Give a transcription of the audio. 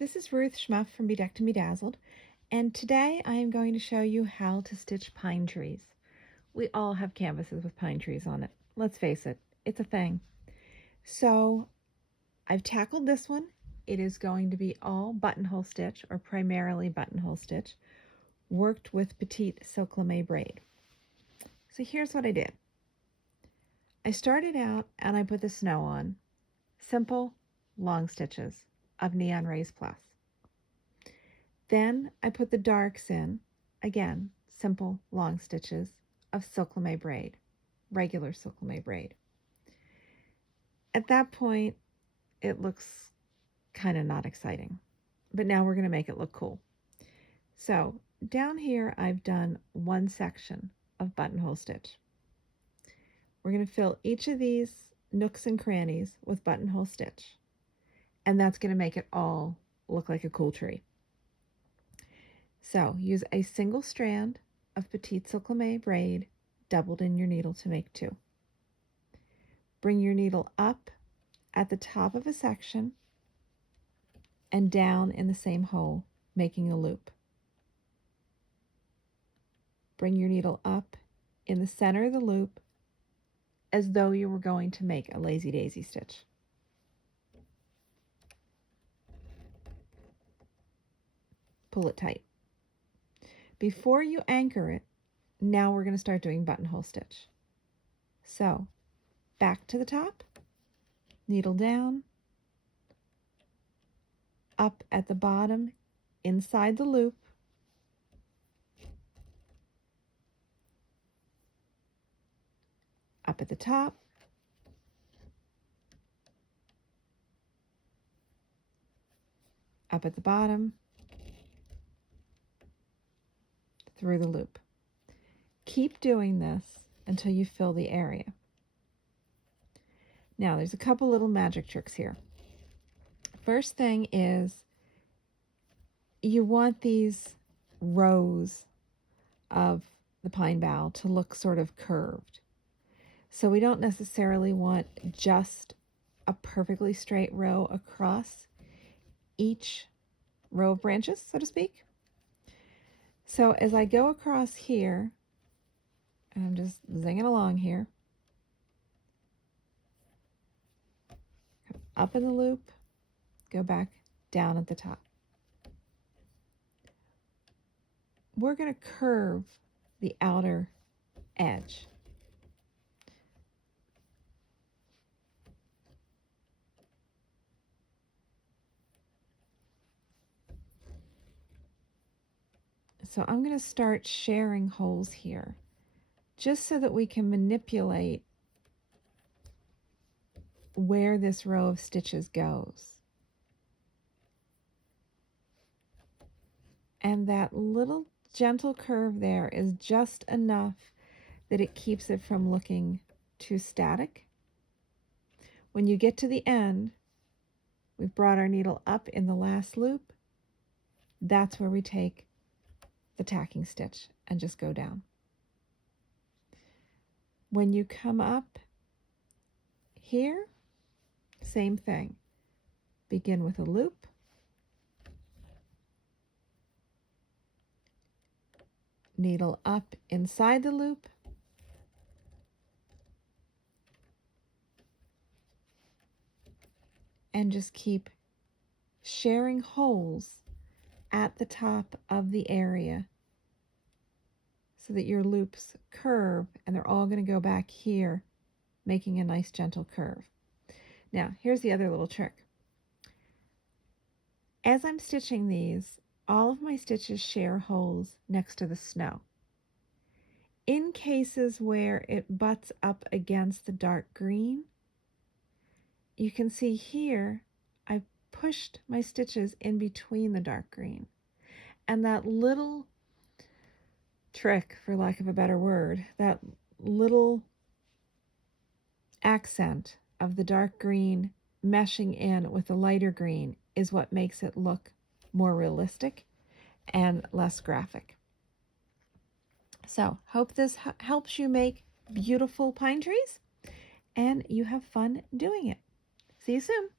This is Ruth Schmuff from Bedecked and Bedazzled, and today I am going to show you how to stitch pine trees. We all have canvases with pine trees on it. Let's face it, it's a thing. So I've tackled this one. It is going to be all buttonhole stitch, or primarily buttonhole stitch, worked with petite silk lame braid. So here's what I did. I started out and I put the snow on. Simple, long stitches of Neon Rays Plus. Then I put the darks in, again, simple long stitches of silk lame braid, regular silk lame braid. At that point, it looks kind of not exciting, but now we're going to make it look cool. So down here, I've done one section of buttonhole stitch. We're going to fill each of these nooks and crannies with buttonhole stitch, and that's going to make it all look like a cool tree. So use a single strand of petite silk lame braid doubled in your needle to make two. Bring your needle up at the top of a section and down in the same hole, making a loop. Bring your needle up in the center of the loop as though you were going to make a lazy daisy stitch. Pull it tight. Before you anchor it, now we're going to start doing buttonhole stitch. So back to the top, needle down, up at the bottom, inside the loop, up at the top, up at the bottom, through the loop. Keep doing this until you fill the area. Now there's a couple little magic tricks here. First thing is you want these rows of the pine bough to look sort of curved. So we don't necessarily want just a perfectly straight row across each row of branches, so to speak. So as I go across here, and I'm just zinging along here, up in the loop, go back down at the top. We're going to curve the outer edge. So I'm going to start sharing holes here, just so that we can manipulate where this row of stitches goes. And that little gentle curve there is just enough that it keeps it from looking too static. When you get to the end, we've brought our needle up in the last loop. That's where we take the tacking stitch and just go down. When you come up here, same thing. Begin with a loop, needle up inside the loop, and just keep sharing holes at the top of the area so that your loops curve and they're all going to go back here, making a nice gentle curve. Now, here's the other little trick. As I'm stitching these, all of my stitches share holes next to the snow. In cases where it butts up against the dark green, you can see here I pushed my stitches in between the dark green. And that little trick, for lack of a better word, that little accent of the dark green meshing in with the lighter green is what makes it look more realistic and less graphic. So, hope this helps you make beautiful pine trees and you have fun doing it. See you soon.